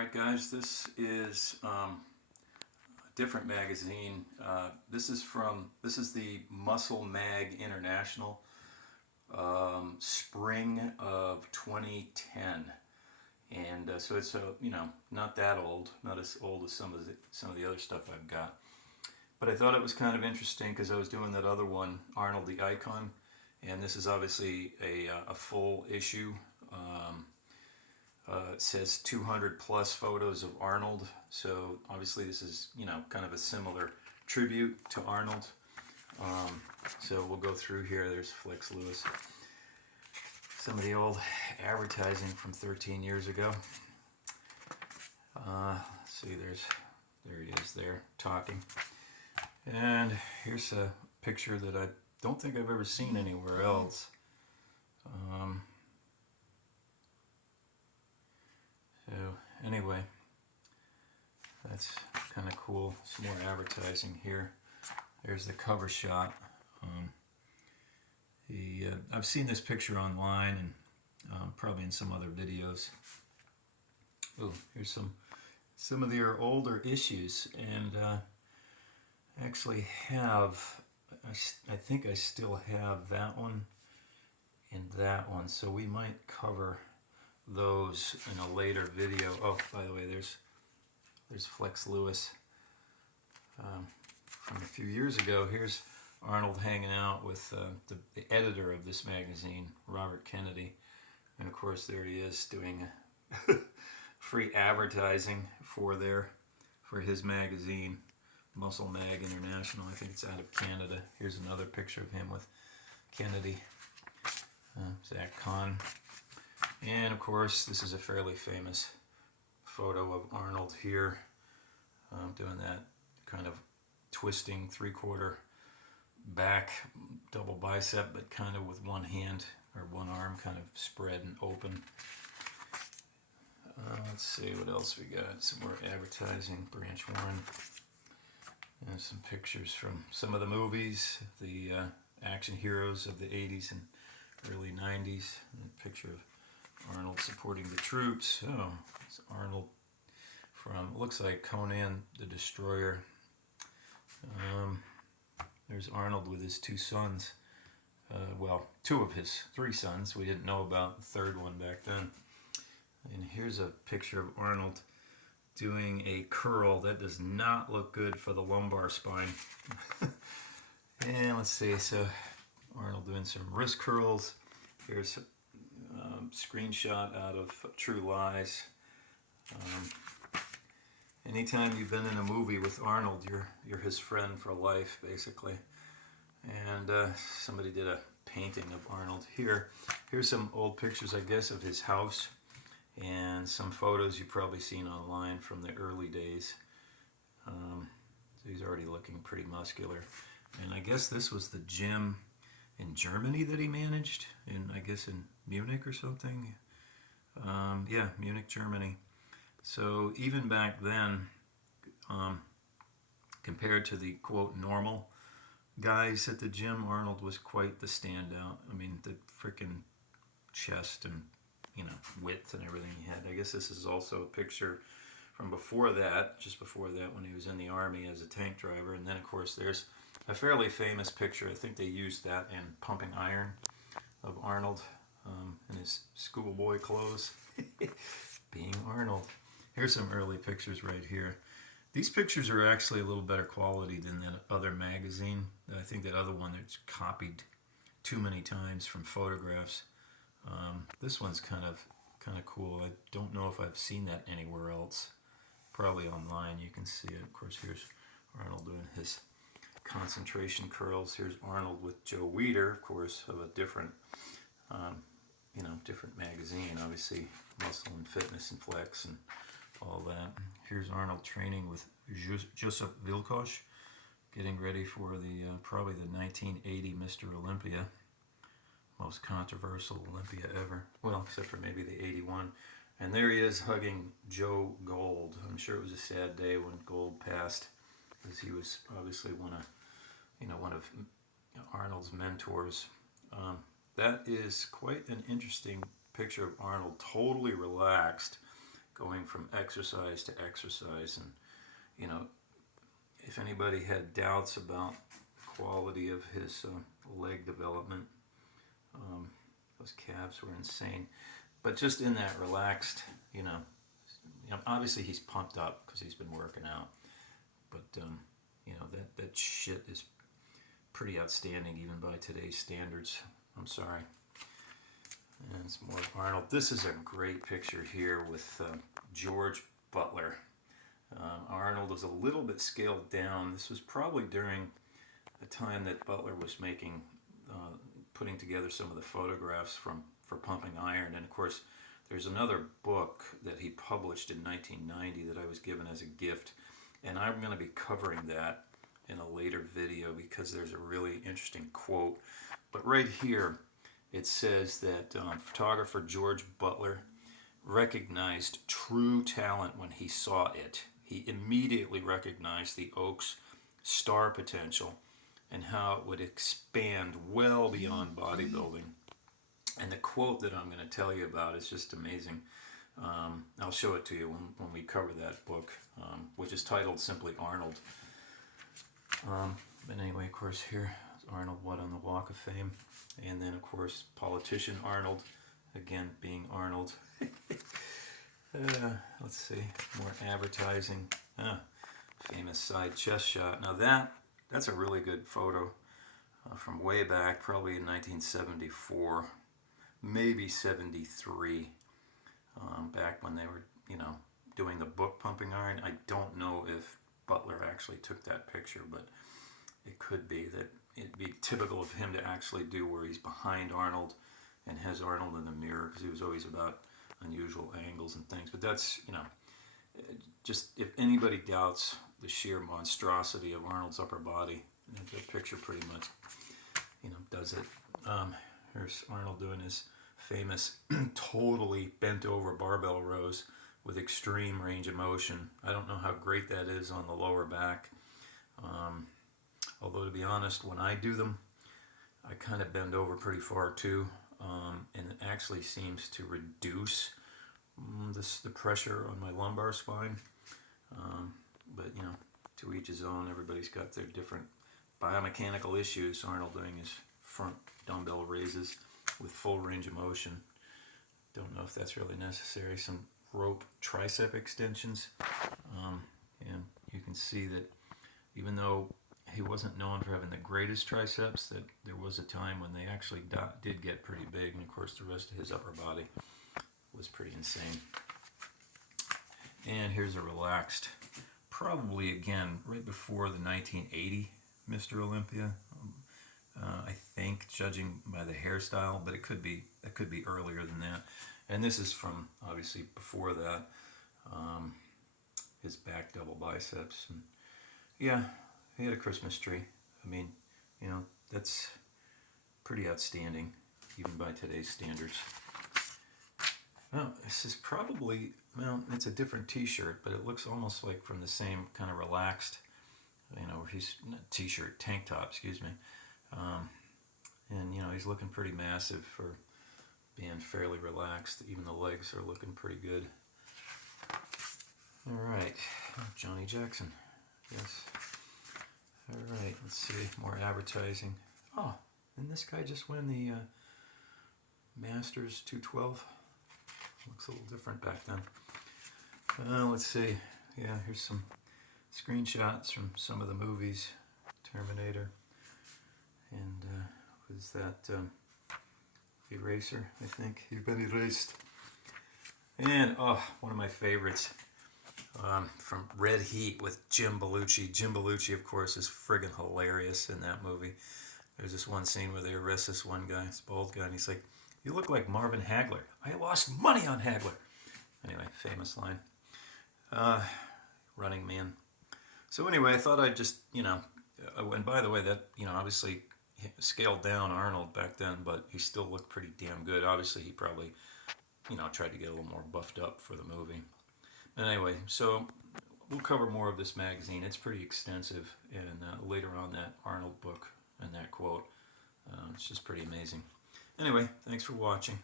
Alright guys, this is a different magazine. This is the Muscle Mag International, spring of 2010. And so it's not that old, not as old as some of the other stuff I've got. But I thought it was kind of interesting because I was doing that other one, Arnold the Icon, and this is obviously a full issue. It says 200 plus photos of Arnold, so obviously this is kind of a similar tribute to Arnold. So we'll go through here. There's Flex Lewis, some of the old advertising from 13 years ago. Let's see, there he is there talking, and here's a picture that I don't think I've ever seen anywhere else. So anyway, that's kind of cool. Some more advertising here. There's the cover shot. I've seen this picture online and probably in some other videos. Oh, here's some of their older issues, and actually have, I think I still have that one and that one, so we might cover those in a later video. Oh, by the way, there's Flex Lewis from a few years ago. Here's Arnold hanging out with the editor of this magazine, Robert Kennedy, and of course there he is doing free advertising for his magazine, Muscle Mag International. I think it's out of Canada. Here's another picture of him with Kennedy, Zach Kahn. And of course, this is a fairly famous photo of Arnold here, doing that kind of twisting three-quarter back double bicep, but kind of with one hand or one arm kind of spread and open. Let's see what else we got. Some more advertising, Branch Warren, and some pictures from some of the movies, the action heroes of the 80s and early 90s. And a picture of Arnold supporting the troops. Oh, it's Arnold from, looks like Conan the Destroyer. There's Arnold with his two sons. Well, two of his three sons. We didn't know about the third one back then. And here's a picture of Arnold doing a curl. That does not look good for the lumbar spine. And let's see, so Arnold doing some wrist curls. Here's screenshot out of True Lies. Anytime you've been in a movie with Arnold, you're his friend for life, basically. And somebody did a painting of Arnold here. Here's some old pictures, I guess, of his house, and some photos you've probably seen online from the early days. So he's already looking pretty muscular. And I guess this was the gym in Germany that he managed, I guess in Munich or something. Yeah, Munich, Germany. So even back then, compared to the quote normal guys at the gym, Arnold was quite the standout. I mean, the freaking chest and width and everything he had. I guess this is also a picture from before that, just before that, when he was in the army as a tank driver. And then of course there's a fairly famous picture, I think they used that in Pumping Iron, of Arnold in his schoolboy clothes, being Arnold. Here's some early pictures right here. These pictures are actually a little better quality than that other magazine. I think that other one that's copied too many times from photographs. This one's kind of cool. I don't know if I've seen that anywhere else. Probably online you can see it. Of course, here's Arnold doing his concentration curls. Here's Arnold with Joe Weider, of course, of a different, different magazine. Obviously, Muscle and Fitness and Flex and all that. Here's Arnold training with Josip Vilkoš, getting ready for the probably the 1980 Mr. Olympia, most controversial Olympia ever. Well, except for maybe the 81. And there he is hugging Joe Gold. I'm sure it was a sad day when Gold passed, because he was obviously one of Arnold's mentors. That is quite an interesting picture of Arnold, totally relaxed, going from exercise to exercise. And, you know, if anybody had doubts about the quality of his leg development, those calves were insane. But just in that relaxed, obviously he's pumped up because he's been working out. But, that shit is pretty outstanding even by today's standards. I'm sorry. And it's more Arnold. This is a great picture here with George Butler. Arnold was a little bit scaled down. This was probably during the time that Butler was putting together some of the photographs for Pumping Iron. And of course, there's another book that he published in 1990 that I was given as a gift. And I'm going to be covering that in a later video because there's a really interesting quote. But right here, it says that photographer George Butler recognized true talent when he saw it. He immediately recognized the oak's star potential and how it would expand well beyond bodybuilding. And the quote that I'm going to tell you about is just amazing. I'll show it to you when we cover that book, which is titled simply Arnold. But anyway, of course, here Arnold, what on the Walk of Fame, and then of course politician Arnold, again being Arnold. Let's see, more advertising. Famous side chest shot. Now that's a really good photo from way back, probably in 1974, maybe 73, back when they were, doing the book Pumping Iron. I don't know if Butler actually took that picture, but it could be that it'd be typical of him to actually do where he's behind Arnold and has Arnold in the mirror, because he was always about unusual angles and things. But that's, just if anybody doubts the sheer monstrosity of Arnold's upper body, the picture pretty much, does it. Here's Arnold doing his famous totally bent over barbell rows with extreme range of motion. I don't know how great that is on the lower back. Although to be honest, when I do them, I kind of bend over pretty far too, and it actually seems to reduce the pressure on my lumbar spine. But to each his own. Everybody's got their different biomechanical issues. Arnold doing his front dumbbell raises with full range of motion. Don't know if that's really necessary. Some rope tricep extensions, and you can see that even though he wasn't known for having the greatest triceps, that there was a time when they actually did get pretty big, and of course the rest of his upper body was pretty insane. And here's a relaxed, probably again right before the 1980 Mr. Olympia, I think, judging by the hairstyle, but it could be earlier than that. And this is from obviously before that, his back double biceps, and yeah, he had a Christmas tree. I mean, that's pretty outstanding, even by today's standards. Well, this is probably, it's a different t-shirt, but it looks almost like from the same kind of relaxed, he's not t-shirt, tank top, excuse me. And, he's looking pretty massive for being fairly relaxed. Even the legs are looking pretty good. All right, Johnny Jackson, yes. All right, let's see, more advertising. Oh, didn't this guy just win the Masters 212? Looks a little different back then. Let's see, yeah, here's some screenshots from some of the movies. Terminator, and what is that? Eraser, I think. You've been erased. And one of my favorites, from Red Heat with Jim Belushi. Jim Belushi, of course, is friggin' hilarious in that movie. There's this one scene where they arrest this one guy, this bald guy, and he's like, "You look like Marvin Hagler. I lost money on Hagler." Anyway, famous line. Running Man. So anyway, I thought I'd just, and by the way, that, obviously scaled down Arnold back then, but he still looked pretty damn good. Obviously, he probably, tried to get a little more buffed up for the movie. And anyway, so we'll cover more of this magazine. It's pretty extensive, and later on that Arnold book and that quote, it's just pretty amazing. Anyway, thanks for watching.